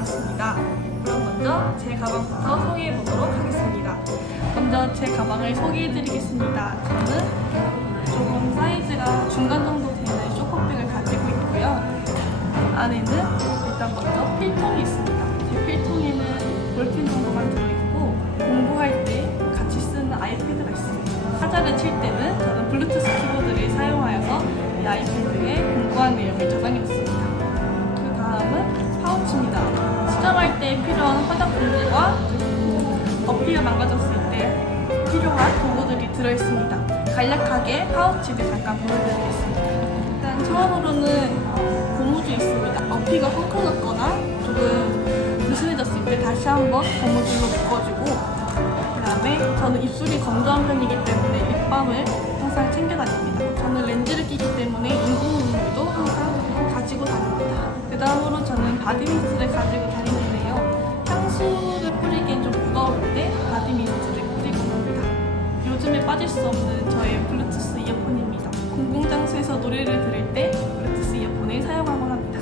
나눠봤습니다. 그럼 먼저 제 가방부터 소개해 보도록 하겠습니다. 먼저 제 가방을 소개해 드리겠습니다. 저는 조금 사이즈가 중간 정도 되는 쇼퍼백을 가지고 있고요. 안에는 일단 먼저 필통이 있습니다. 제 필통에는 볼펜 정도만 들어있고 공부할 때 같이 쓰는 아이패드가 있습니다. 타자를 칠 때는 저는 블루투스 키보드를 사용하여서 이 아이패드에 공부한 내용을 저장해놓습니다. 필요한 화장품들과 어피가 망가졌을 때 필요한 도구들이 들어있습니다. 간략하게 파우치를 잠깐 보여드리겠습니다. 일단 처음으로는 고무줄 있습니다. 어피가 헝클었거나 조금 느슨해졌을 때 다시 한번 고무줄로 묶어주고 그 다음에 저는 입술이 건조한 편이기 때문에 립밤을 항상 챙겨 다닙니다. 저는 렌즈를 끼기 때문에 인공 눈물도 항상 가지고 다닙니다. 그 다음으로 저는 바디미스트를 가지고 다니는 빠질 수 없는 저의 블루투스 이어폰입니다. 공공장소에서 노래를 들을 때 블루투스 이어폰을 사용하곤 합니다.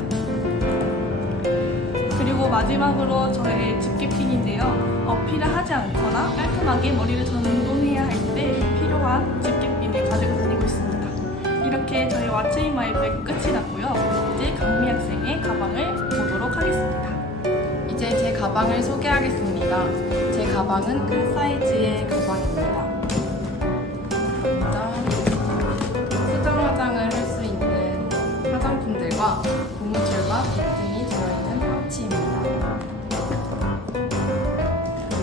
그리고 마지막으로 저의 집게핀인데요. 어필을 하지 않거나 깔끔하게 머리를 전동해야 할 때 필요한 집게핀을 가지고 다니고 있습니다. 이렇게 저희 왓츠인 마이백 끝이 났고요. 이제 강미 학생의 가방을 보도록 하겠습니다. 이제 제 가방을 소개하겠습니다. 제 가방은 큰 사이즈의 가방입니다. 과 버튼이 들어있는 파우치입니다.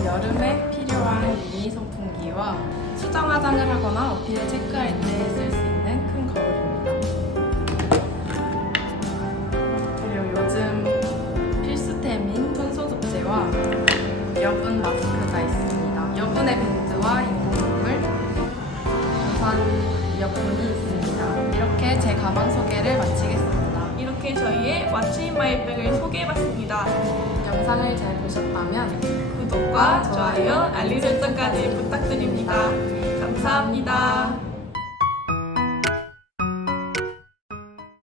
여름에 필요한 미니 선풍기와 수정 화장을 하거나 어필을 체크할 때 쓸 수 있는 큰 거울입니다. 그리고 요즘 필수템인 손소독제와 여분 마스크가 있습니다. 여분의 밴드와 인공눈물, 우산 이어폰이 있습니다. 이렇게 제 가방 소개를 마치겠습니다. 왓츠인 마이백을 소개해봤습니다. 영상을 잘 보셨다면 구독과 좋아요, 알림 설정까지 부탁드립니다. 감사합니다.